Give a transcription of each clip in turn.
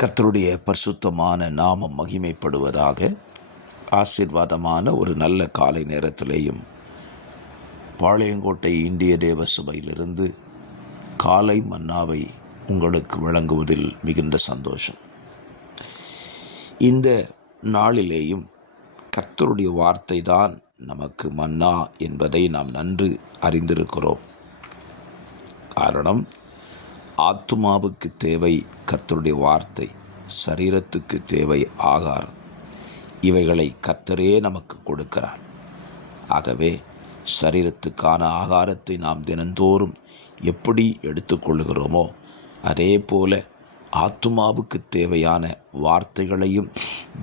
கர்த்தருடைய பரிசுத்தமான நாமம் மகிமைப்படுவதாக. ஆசீர்வாதமான ஒரு நல்ல காலை நேரத்திலேயும் பாளையங்கோட்டை இந்திய தேவ சபையிலிருந்து காலை மன்னாவை உங்களுக்கு வழங்குவதில் மிகுந்த சந்தோஷம். இந்த நாளிலேயும் கர்த்தருடைய வார்த்தை தான் நமக்கு மன்னா என்பதை நாம் நன்கு அறிந்திருக்கிறோம். காரணம், ஆத்துமாவுக்கு தேவை கர்த்தருடைய வார்த்தை, சரீரத்துக்கு தேவை ஆகாரம். இவைகளை கர்த்தரே நமக்கு கொடுக்கிறார். ஆகவே சரீரத்துக்கான ஆகாரத்தை நாம் தினந்தோறும் எப்படி எடுத்துக்கொள்கிறோமோ அதே போல ஆத்துமாவுக்கு தேவையான வார்த்தைகளையும்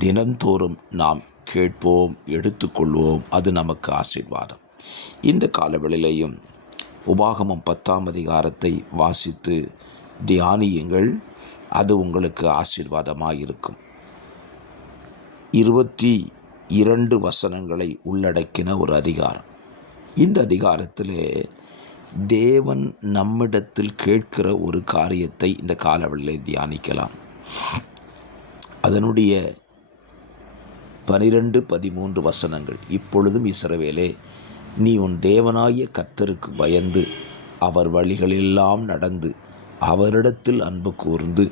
தினந்தோறும் நாம் கேட்போம், எடுத்துக்கொள்வோம். அது நமக்கு ஆசீர்வாதம். இந்த காலவெளியிலேயும் உபாகமம் 10ஆம் அதிகாரத்தை வாசித்து தியானியுங்கள். அது உங்களுக்கு ஆசீர்வாதமாக இருக்கும். 22 வசனங்களை உள்ளடக்கின ஒரு அதிகாரம். இந்த அதிகாரத்திலே தேவன் நம்மிடத்தில் கேட்கிற ஒரு காரியத்தை இந்த காலவெளியில் தியானிக்கலாம். அதனுடைய 12-13 வசனங்கள். இப்பொழுதும் இஸ்ரவேலே, நீ உன் தேவனாகிய கர்த்தருக்கு பயந்து அவர் வழிகளெல்லாம் நடந்து அவரிடத்தில் அன்பு கூர்ந்து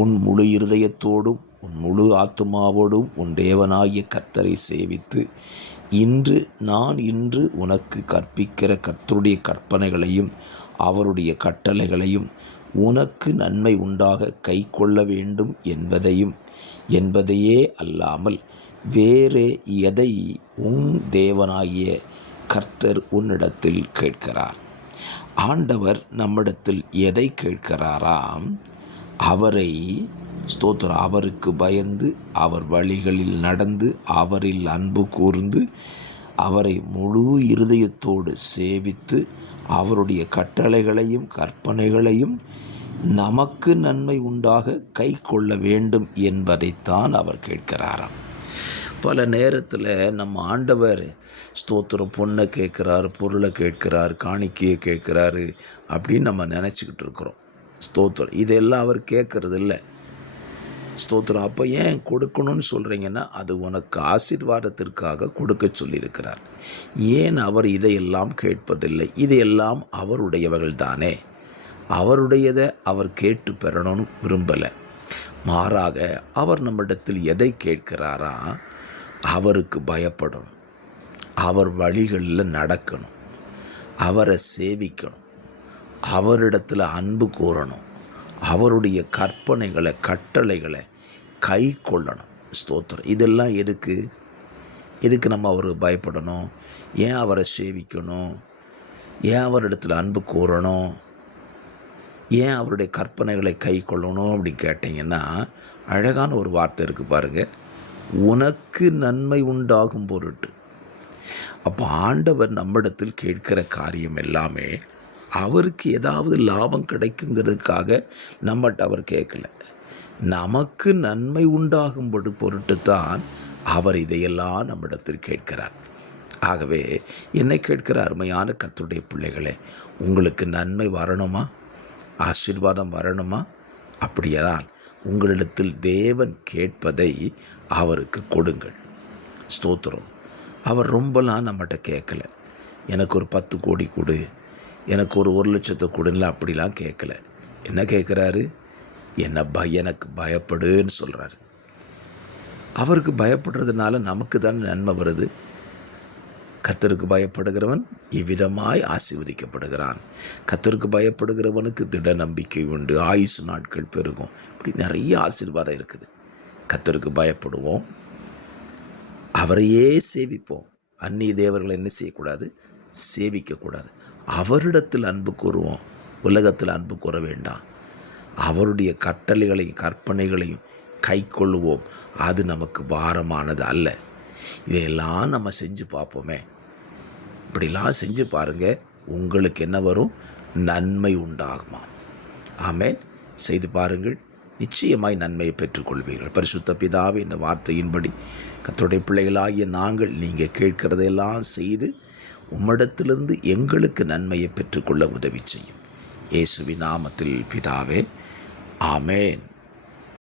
உன் முழு இருதயத்தோடும் உன் முழு ஆத்துமாவோடும் உன் தேவனாகிய கர்த்தரை சேவித்து நான் இன்று உனக்கு கற்பிக்கிற கர்த்தருடைய கற்பனைகளையும் அவருடைய கட்டளைகளையும் உனக்கு நன்மை உண்டாக கை கொள்ள வேண்டும் என்பதையே அல்லாமல் வேறே எதை உன் தேவனாகிய கர்த்தர் உன்னிடத்தில் கேட்கிறார். ஆண்டவர் நம்மிடத்தில் எதை கேட்கிறாராம்? அவரை அவருக்கு பயந்து அவர் வழிகளில் நடந்து அவரில் அன்பு கூர்ந்து அவரை முழு இருதயத்தோடு சேவித்து அவருடைய கட்டளைகளையும் கற்பனைகளையும் நமக்கு நன்மை உண்டாக கை கொள்ள வேண்டும் என்பதைத்தான் அவர் கேட்கிறாராம். பல நேரத்தில் நம்ம ஆண்டவர் பொண்ணை கேட்குறாரு, பொருளை கேட்குறாரு, காணிக்கையை கேட்குறாரு அப்படின்னு நம்ம நினச்சிக்கிட்டு இருக்கிறோம். இதெல்லாம் அவர் கேட்கறது இல்லை. அப்போ ஏன் கொடுக்கணும்னு சொல்கிறீங்கன்னா, அது உனக்கு ஆசீர்வாதத்திற்காக கொடுக்க சொல்லியிருக்கிறார். ஏன் அவர் இதையெல்லாம் கேட்பதில்லை? இதையெல்லாம் அவருடையவர்கள் தானே. அவருடையதை அவர் கேட்டு பெறணும்னு விரும்பலை. மாறாக அவர் நம்மிடத்தில் எதை கேட்கிறாரா? அவருக்கு பயப்படணும், அவர் வழிகளில் நடக்கணும், அவரை சேவிக்கணும், அவரிடத்தில் அன்பு கூறணும், அவருடைய கற்பனைகளை கட்டளைகளை கை கொள்ளணும். இதெல்லாம் எதுக்கு நம்ம அவருக்கு பயப்படணும்? ஏன் அவரை சேவிக்கணும்? ஏன் அவரிடத்தில் அன்பு கூறணும்? ஏன் அவருடைய கற்பனைகளை கை கொள்ளணும் அப்படின்னு கேட்டிங்கன்னா, அழகான ஒரு வார்த்தை இருக்குது பாருங்கள், உனக்கு நன்மை உண்டாகும் பொருட்டு. அப்போ ஆண்டவர் நம்மிடத்தில் கேட்கிற காரியம் எல்லாமே அவருக்கு ஏதாவது லாபம் கிடைக்குங்கிறதுக்காக நம்மகிட்ட அவர் கேட்கல. நமக்கு நன்மை உண்டாகும் பொருட்டு தான் அவர் இதையெல்லாம் நம்மிடத்தில் கேட்கிறார். ஆகவே என்னை கேட்கிற அருமையான கர்த்தருடைய பிள்ளைகளே, உங்களுக்கு நன்மை வரணுமா? ஆசீர்வாதம் வரணுமா? அப்படியானால் உங்களிடத்தில் தேவன் கேட்பதை அவருக்கு கொடுங்கள். அவர் ரொம்பலாம் நம்மகிட்ட கேட்கல. எனக்கு ஒரு 10 கோடி கொடு, எனக்கு ஒரு 1 லட்சத்தை கொடுன்னு அப்படிலாம் கேட்கல. என்ன கேட்குறாரு? எனக்கு பயப்படுன்னு சொல்கிறாரு. அவருக்கு பயப்படுறதுனால நமக்கு தானே நன்மை வருது. கர்த்தருக்கு பயப்படுகிறவன் இவ்விதமாய் ஆசீர்வதிக்கப்படுகிறான். கர்த்தருக்கு பயப்படுகிறவனுக்கு திட நம்பிக்கை உண்டு, ஆயுசு நாட்கள் பெருகும். இப்படி நிறைய ஆசீர்வாதம் இருக்குது. கர்த்தருக்கு பயப்படுவோம், அவரையே சேவிப்போம். அந்நிய தேவர்களை என்ன செய்யக்கூடாது? சேவிக்கக்கூடாது. அவரிடத்தில் அன்பு கூறுவோம். உலகத்தில் அன்பு கூற வேண்டாம். அவருடைய கட்டளைகளையும் கற்பனைகளையும் கை கொள்ளுவோம். அது நமக்கு பாரமானது அல்ல. இதையெல்லாம் நம்ம செஞ்சு பார்ப்போமே. இப்படிலாம் செஞ்சு பாருங்கள், உங்களுக்கு என்ன வரும்? நன்மை உண்டாகுமா? ஆமென். செய்து பாருங்கள், நிச்சயமாய் நன்மையை பெற்றுக்கொள்வீர்கள். பரிசுத்த பிதாவே, இந்த வார்த்தையின்படி கர்த்தருடைய பிள்ளைகளாகிய நாங்கள் நீங்கள் கேட்கிறதையெல்லாம் செய்து உம்மிடத்திலிருந்து எங்களுக்கு நன்மையை பெற்றுக்கொள்ள உதவி செய்யும். இயேசுவின் நாமத்தில் பிதாவே, ஆமென்.